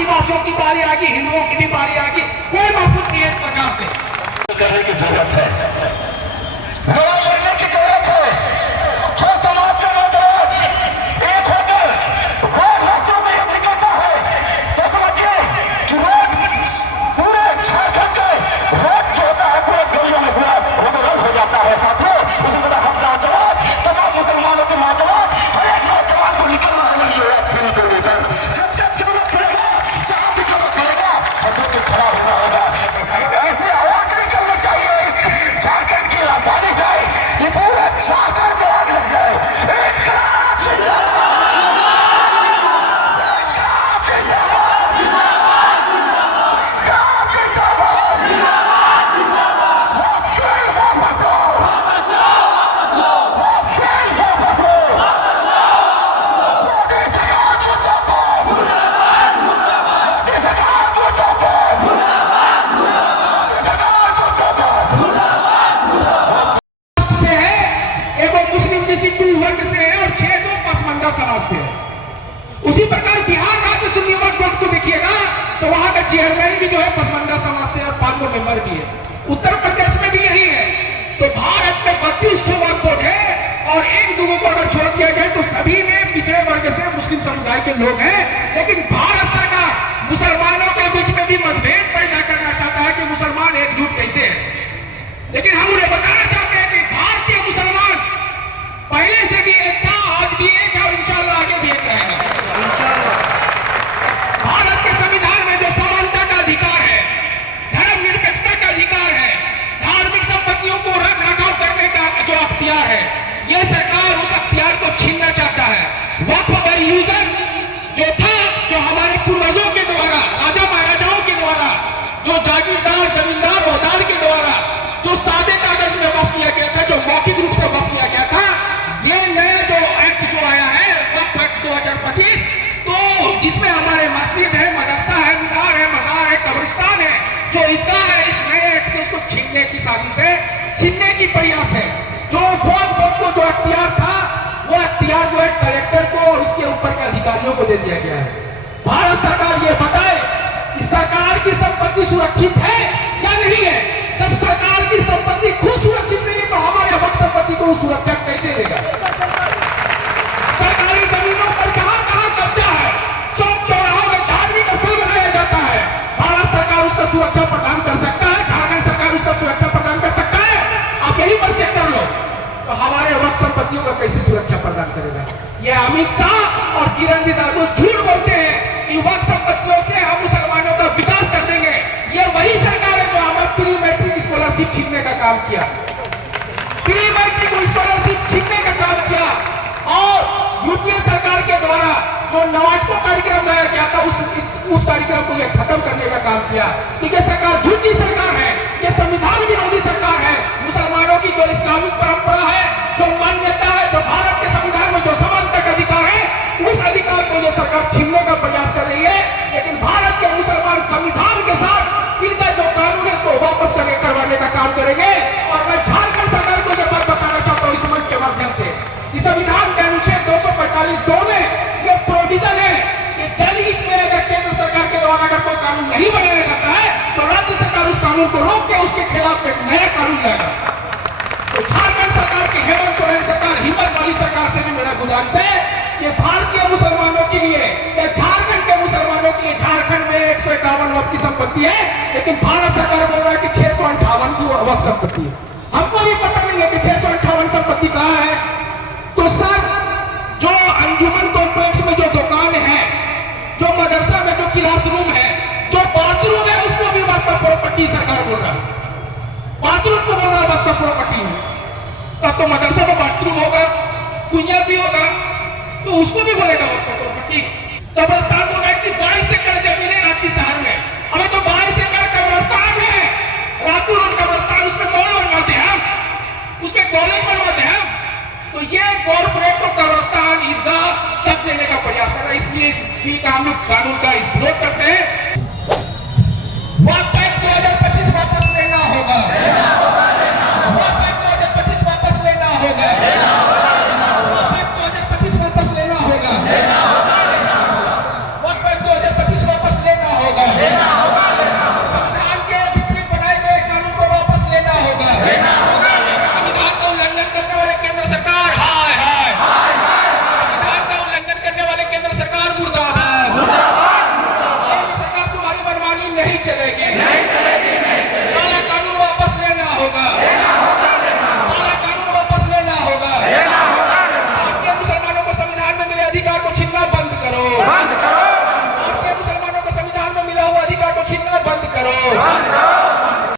आदिवासियों की बारी आ गई, हिंदुओं की भी बारी आ गई। कोई महफूज नहीं है इस प्रकार से करने की जरूरत है, लड़ाई लड़ने की जरूरत है। हर समाज का नौजवान एक होकर रोज रास्तों में युद्ध करता है, तो समझिए कि रोज पूरे झारखंड के रोड जो होता है पूरे गलियों में पूरा रंग हो जाता है। साथियों, इसी तरह हम नौजवान, तमाम मुसलमानों के नौजवान, हर एक नौजवान को निकलना है पूरी को लेकर। जब जब जरूरत पड़ेगा, जहां भी जरूरत पड़ेगा, हम लोग को खड़ा होना होगा। ऐसे आवाज निकलनी चाहिए झारखंड की राजधानी से, ये पूरा झारखंड में आग लग जाए। इनकलाब जिंदाबाद, इनकलाब जिंदाबाद, इनकलाब जिंदाबाद, वापस लो, वापस लो, मोदी सरकार जिंदाबाद, मोदी सरकार जिंदाबाद, से है, एक वो मुस्लिम मिसिटू वर्ग से है और 6 तो पसमानदा समाज से है। उसी प्रकार बिहार राज्य सुन्नी वक्फ बोर्ड को देखिएगा तो वहां का चेयरमैन भी जो है पसमानदा समाज से और 5 मेंबर भी है। उत्तर प्रदेश में भी यही है। तो भारत में 32 वक्फ बोर्ड है और एक दूगों को अगर छोड़ दिया जाए तो सभी में पिछड़े वर्ग से मुस्लिम समुदाय के लोग हैं। लेकिन भारत सरकार मुसलमानों के बीच में भी मतभेद पैदा करना चाहता है कि मुसलमान एकजुट कैसे है। लेकिन हम उन्हें बताना चाहते हैं कि भारतीय मुसलमान पहले से भी एक था, आज भी एक है और इंशाअल्लाह आगे भी एक रहेगा। भारत के संविधान में जो समानता का अधिकार है, धर्मनिरपेक्षता का अधिकार है, धार्मिक संपत्तियों को रख रखाव करने का जो अख्तियार है, यह सरकार उस अख्तियार को छीनना चाहता है। वक्फ बाय यूजर जो था, जो हमारे पूर्वजों के द्वारा, राजा महाराजाओं के द्वारा, जो जागीरदार जमींदार ओहदार के द्वारा जो सादे कागज में वक्फ किया गया था, जो मौखिक रूप से वक्फ किया गया था, ये नया जो एक्ट जो आया है वक्फ एक्ट 2025, तो जिसमें हमारे मस्जिद है, मदरसा है, मीनार है, मजार है, कब्रिस्तान है, जो ईदगाह है, इस नए एक्ट से उसको छीनने की साजिश है, छीनने की प्रयास है। जो वक्फ बोर्ड को जो अख्तियार था, वो अख्तियार जो है कलेक्टर को और उसके ऊपर के अधिकारियों को दे दिया गया है। भारत सरकार ये बताए कि सरकार की संपत्ति सुरक्षित है या नहीं है। जब सरकार की संपत्ति खुद सुरक्षित नहीं है तो हमारे वक्फ संपत्ति को सुरक्षा कैसे देगा। सरकारी जमीनों पर कहां कब्जा है, चौक चौराहों में धार्मिक स्थल बनाया जाता है, भारत सरकार उसका सुरक्षा प्रदान कर सकता है, झारखंड सरकार उसका सुरक्षा प्रदान कर सकता है। आप यही पर चेक कर लो तो हमारे वक्फ संपत्तियों का कैसे सुरक्षा प्रदान करेगा। ये अमित शाह और किरण रिजिजू झूठ बोलते हैं कि वक्फ संपत्तियों से हम मुसलमानों का विकास कर देंगे। ये वही सरकार है जो हमारा प्री मैट्रिक स्कॉलरशिप छीनने का काम किया, प्री मैट्रिक स्कॉलरशिप छीनने का काम किया और यूपीए सरकार के द्वारा जो नवाटको कार्यक्रम लाया गया था उस कार्यक्रम को ये खत्म करने का काम किया। तो ये सरकार झूठी सरकार है, ये संविधान विरोधी सरकार है। मुसलमानों की जो इस्लामिक परंपरा है, जो मान्यता है, जो भारत के संविधान में जो समानता का अधिकार है, उस अधिकार को ये सरकार छीनने का प्रयास कर रही है। लेकिन भारत के मुसलमान संविधान के साथ इनका जो कानून है उसको वापस करवाने का काम करेंगे। और मैं झारखंड सरकार को यह बात बताना चाहता हूं इस मंच के माध्यम से, इस संविधान के अनुच्छेद 245(2) में यह प्रोविजन है कि जनहित में अगर केंद्र सरकार के द्वारा अगर कोई कानून नहीं बनाया जाता है तो राज्य सरकार उस कानून को रोक के उसके खिलाफ एक नया कानून लाएगा। तो झारखंड सरकार की हेमंत सोरेन सरकार, हिम्मत वाली सरकार से भी मेरा गुजारिश है कि भारतीय मुसलमानों के लिए या झारखंड के मुसलमानों के लिए, झारखंड में 151 वक्फ की संपत्ति है, लेकिन भारत सरकार बोल रहा है कि 658 की वक्फ संपत्ति है। हमको भी पता नहीं है कि 658 संपत्ति कहां है। तो सर, जो अंजुमन कॉम्प्लेक्स में जो दुकान है, जो मदरसा में जो क्लासरूम है, जो बाथरूम है, उसको भी वक्फ प्रॉपर्टी सरकार बोल रहा है। बाथरूम को बोल रहा है वक्फ प्रॉपर्टी है, तब तो मदरसा में बाथरूम होगा, कुइयां भी होगा, तो उसको भी बोलेगा वक्फ प्रॉपर्टी। कब्रिस्तान बोल रहा है कि 22 एकड़ जमीन है रांची शहर में, अरे तो 22 एकड़ कब्रिस्तान है, रातों रोड कब्रिस्तान, उसमें मॉल बनवाते हैं हम, उसमें कॉलेज बनवाते हैं हम। तो ये कॉर्पोरेट को कब्रिस्तान, ईदगाह सब देने का प्रयास कर रहा है। इसलिए इस बिल का हम लोग कानून का विरोध करते हैं।